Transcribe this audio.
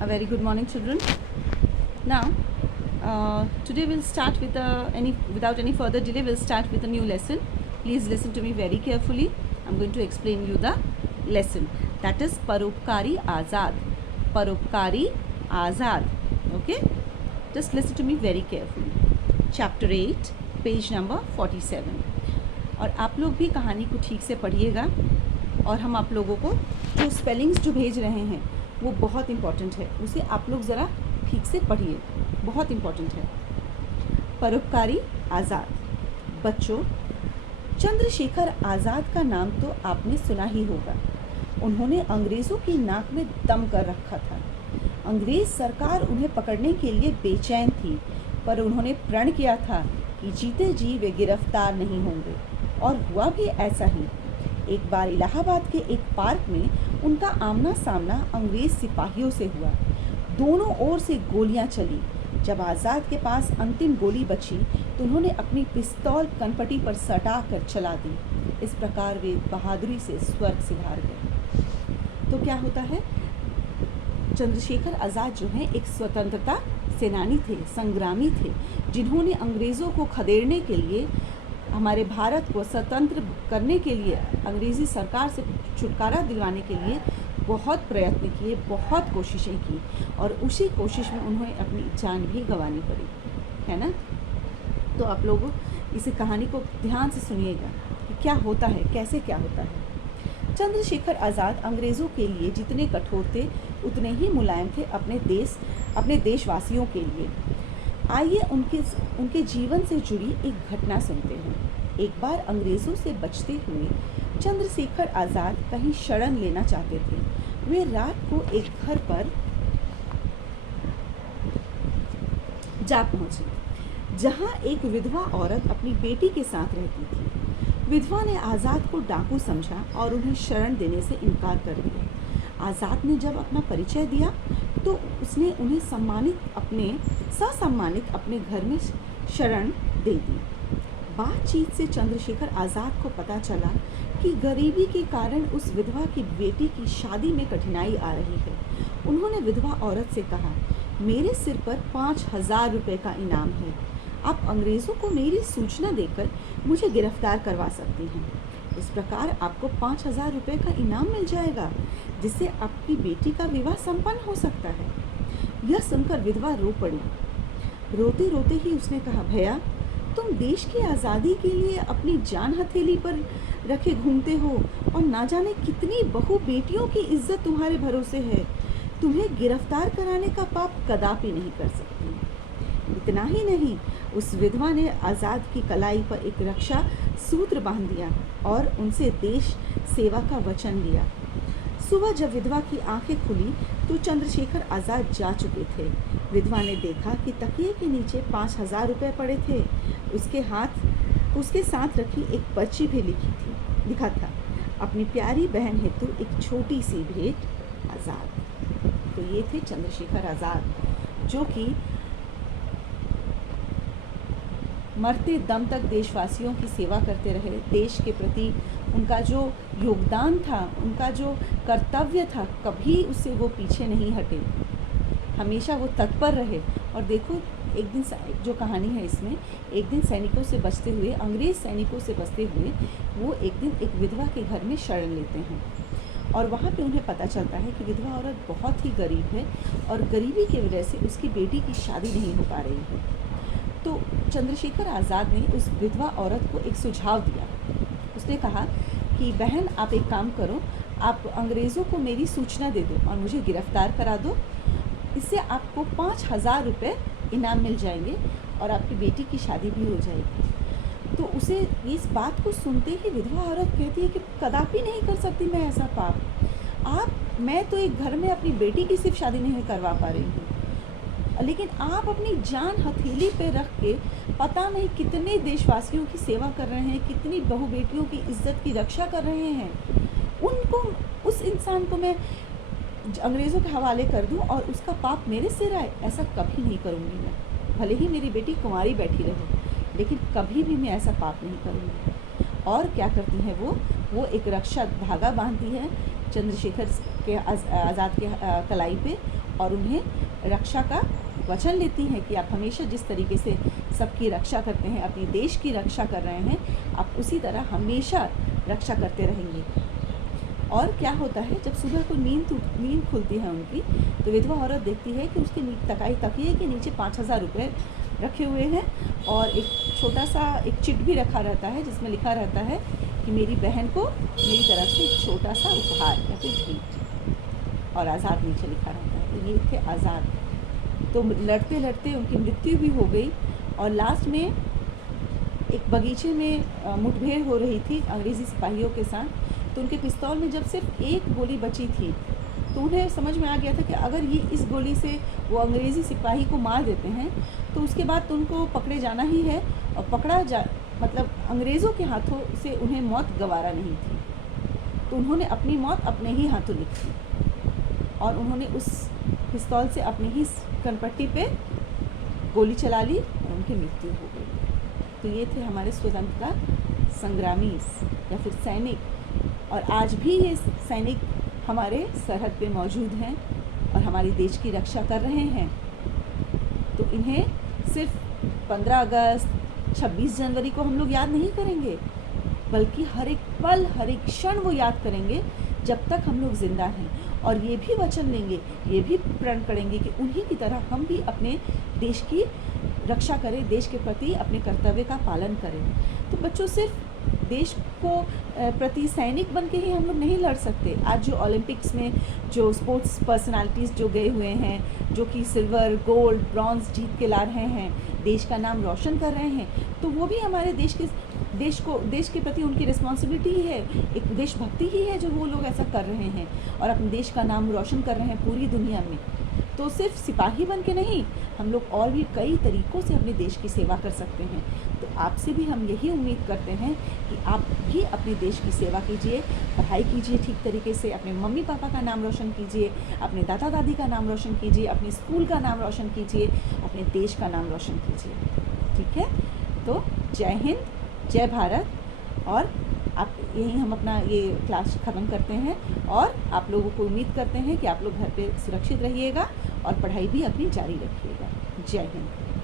A very good morning, children. Now, today we'll start with without any further delay. We'll start with a new lesson. Please listen to me very carefully. I'm going to explain you the lesson. That is Paropkari Azad. Paropkari Azad. Okay? Just listen to me very carefully. Chapter 8, page number 47. और आप लोग भी कहानी को ठीक से पढ़िएगा और हम आप लोगों को जो स्पेलिंग्स जो भेज रहे हैं वो बहुत इम्पॉर्टेंट है, उसे आप लोग ज़रा ठीक से पढ़िए, बहुत इम्पॉर्टेंट है। परोपकारी आज़ाद। बच्चों, चंद्रशेखर आज़ाद का नाम तो आपने सुना ही होगा। उन्होंने अंग्रेज़ों की नाक में दम कर रखा था। अंग्रेज़ सरकार उन्हें पकड़ने के लिए बेचैन थी, पर उन्होंने प्रण किया था कि जीते जी वे गिरफ्तार नहीं होंगे, और हुआ भी ऐसा ही। एक बार इलाहाबाद के एक पार्क में उनका आमना सामना अंग्रेज़ सिपाहियों से हुआ। दोनों ओर से गोलियां चली। जब आज़ाद के पास अंतिम गोली बची तो उन्होंने अपनी पिस्तौल कनपटी पर सटा कर चला दी। इस प्रकार वे बहादुरी से स्वर्ग सिधार गए। तो क्या होता है, चंद्रशेखर आज़ाद जो हैं एक स्वतंत्रता सेनानी थे, संग्रामी थे, जिन्होंने अंग्रेज़ों को खदेड़ने के लिए, हमारे भारत को स्वतंत्र करने के लिए, अंग्रेज़ी सरकार से छुटकारा दिलवाने के लिए बहुत प्रयत्न किए, बहुत कोशिशें की, और उसी कोशिश में उन्हें अपनी जान भी गंवानी पड़ी, है ना। तो आप लोग इस कहानी को ध्यान से सुनिएगा कि क्या होता है, कैसे क्या होता है। चंद्रशेखर आज़ाद अंग्रेज़ों के लिए जितने कठोर थे उतने ही मुलायम थे अपने देशवासियों के लिए। आइए उनके जीवन से जुड़ी एक घटना सुनते हैं। एक बार अंग्रेज़ों से बचते हुए चंद्रशेखर आज़ाद कहीं शरण लेना चाहते थे। वे रात को एक घर पर जा पहुँचे, जहाँ एक विधवा औरत अपनी बेटी के साथ रहती थी। विधवा ने आज़ाद को डाकू समझा और उन्हें शरण देने से इनकार कर दिया। आज़ाद ने जब अपना परिचय दिया तो उसने उन्हें ससम्मानित अपने घर में शरण दे दी। बातचीत से चंद्रशेखर आज़ाद को पता चला कि गरीबी के कारण उस विधवा की बेटी की शादी में कठिनाई आ रही है। उन्होंने विधवा औरत से कहा, मेरे सिर पर 5,000 रुपये का इनाम है। आप अंग्रेज़ों को मेरी सूचना देकर मुझे गिरफ्तार करवा सकती हैं। इस प्रकार आपको 5,000 रुपये का इनाम मिल जाएगा, जिससे आपकी बेटी का विवाह संपन्न हो सकता है। यह सुनकर विधवा रो पड़ी। रोते रोते ही उसने कहा, भैया, तुम देश की आज़ादी के लिए अपनी जान हथेली पर रखे घूमते हो, और ना जाने कितनी बहु बेटियों की इज्जत तुम्हारे भरोसे है। तुम्हें गिरफ्तार कराने का पाप कदापि नहीं कर सकती। इतना ही नहीं, उस विधवा ने आज़ाद की कलाई पर एक रक्षा सूत्र बांध दिया और उनसे देश सेवा का वचन लिया। सुबह जब विधवा की आंखें खुली तो चंद्रशेखर आज़ाद जा चुके थे। विधवा ने देखा कि तकिए के नीचे 5,000 रुपये पड़े थे। उसके साथ रखी एक पर्ची भी लिखा था, अपनी प्यारी बहन हेतु एक छोटी सी भेंट, आज़ाद। तो ये थे चंद्रशेखर आज़ाद, जो कि मरते दम तक देशवासियों की सेवा करते रहे। देश के प्रति उनका जो योगदान था, उनका जो कर्तव्य था, कभी उससे वो पीछे नहीं हटे, हमेशा वो तत्पर रहे। और देखो, एक दिन जो कहानी है इसमें, एक दिन सैनिकों से बचते हुए, अंग्रेज़ सैनिकों से बचते हुए वो एक दिन एक विधवा के घर में शरण लेते हैं, और वहाँ पे उन्हें पता चलता है कि विधवा औरत बहुत ही गरीब है और गरीबी की वजह से उसकी बेटी की शादी नहीं हो पा रही है। तो चंद्रशेखर आज़ाद ने उस विधवा औरत को एक सुझाव दिया। उसने कहा कि बहन, आप एक काम करो, आप अंग्रेज़ों को मेरी सूचना दे दो और मुझे गिरफ्तार करा दो। इससे आपको 5,000 रुपये इनाम मिल जाएंगे और आपकी बेटी की शादी भी हो जाएगी। तो उसे इस बात को सुनते ही विधवा औरत कहती है कि कदापि नहीं कर सकती मैं ऐसा पाप। मैं तो एक घर में अपनी बेटी की सिर्फ शादी नहीं करवा पा रही हूँ, लेकिन आप अपनी जान हथेली पे रख के पता नहीं कितने देशवासियों की सेवा कर रहे हैं, कितनी बहु बेटियों की इज्जत की रक्षा कर रहे हैं। उस इंसान को मैं अंग्रेज़ों के हवाले कर दूं और उसका पाप मेरे सिर आए, ऐसा कभी नहीं करूंगी मैं। भले ही मेरी बेटी कुंवारी बैठी रहे, लेकिन कभी भी मैं ऐसा पाप नहीं करूंगी। और क्या करती हैं वो एक रक्षा धागा बांधती है चंद्रशेखर के आज़ाद के कलाई पे और उन्हें रक्षा का वचन लेती हैं कि आप हमेशा जिस तरीके से सबकी रक्षा करते हैं, अपने देश की रक्षा कर रहे हैं, आप उसी तरह हमेशा रक्षा करते रहेंगे। और क्या होता है, जब सुबह को नींद खुलती है उनकी, तो विधवा औरत देखती है कि उसके तकिए के नीचे 5,000 रुपये रखे हुए हैं और एक छोटा सा एक चिट भी रखा रहता है जिसमें लिखा रहता है कि मेरी बहन को मेरी तरफ से एक छोटा सा उपहार या फिर भेंट, और आज़ाद नीचे लिखा रहता है। तो ये थे आज़ाद। तो लड़ते लड़ते उनकी मृत्यु भी हो गई और लास्ट में एक बगीचे में मुठभेड़ हो रही थी अंग्रेज़ी सिपाहियों के साथ। तो उनके पिस्तौल में जब सिर्फ एक गोली बची थी, तो उन्हें समझ में आ गया था कि अगर ये इस गोली से वो अंग्रेज़ी सिपाही को मार देते हैं तो उसके बाद तो उनको पकड़े जाना ही है, और मतलब अंग्रेज़ों के हाथों से उन्हें मौत गवारा नहीं थी। तो उन्होंने अपनी मौत अपने ही हाथों लिखी और उन्होंने उस पिस्तौल से अपनी ही कनपट्टी पे गोली चला ली और उनकी मृत्यु हो गई। तो ये थे हमारे स्वतंत्रता संग्रामी या फिर सैनिक, और आज भी ये सैनिक हमारे सरहद पे मौजूद हैं और हमारे देश की रक्षा कर रहे हैं। तो इन्हें सिर्फ 15 अगस्त 26 जनवरी को हम लोग याद नहीं करेंगे, बल्कि हर एक पल हर एक क्षण वो याद करेंगे जब तक हम लोग ज़िंदा हैं, और ये भी वचन लेंगे, ये भी प्रण करेंगे कि उन्हीं की तरह हम भी अपने देश की रक्षा करें, देश के प्रति अपने कर्तव्य का पालन करें। तो बच्चों, सिर्फ देश को प्रति सैनिक बन के ही हम लोग नहीं लड़ सकते। आज जो ओलंपिक्स में जो स्पोर्ट्स पर्सनालिटीज़ जो गए हुए हैं, जो कि सिल्वर, गोल्ड, ब्रॉन्ज जीत के ला रहे हैं, देश का नाम रोशन कर रहे हैं, तो वो भी हमारे देश के प्रति उनकी रिस्पॉन्सिबिलिटी ही है, एक देशभक्ति ही है जो वो लोग ऐसा कर रहे हैं और अपने देश का नाम रोशन कर रहे हैं पूरी दुनिया में। तो सिर्फ सिपाही बन के नहीं, हम लोग और भी कई तरीक़ों से अपने देश की सेवा कर सकते हैं। तो आपसे भी हम यही उम्मीद करते हैं कि आप भी अपने देश की सेवा कीजिए, पढ़ाई कीजिए ठीक तरीके से, अपने मम्मी पापा का नाम रोशन कीजिए, अपने दादा दादी का नाम रोशन कीजिए, अपने स्कूल का नाम रोशन कीजिए, अपने देश का नाम रोशन कीजिए। ठीक है, तो जय हिंद, जय भारत। और आप यहीं हम अपना ये क्लास ख़त्म करते हैं और आप लोगों को उम्मीद करते हैं कि आप लोग घर पे सुरक्षित रहिएगा और पढ़ाई भी अपनी जारी रखिएगा। जय हिंद।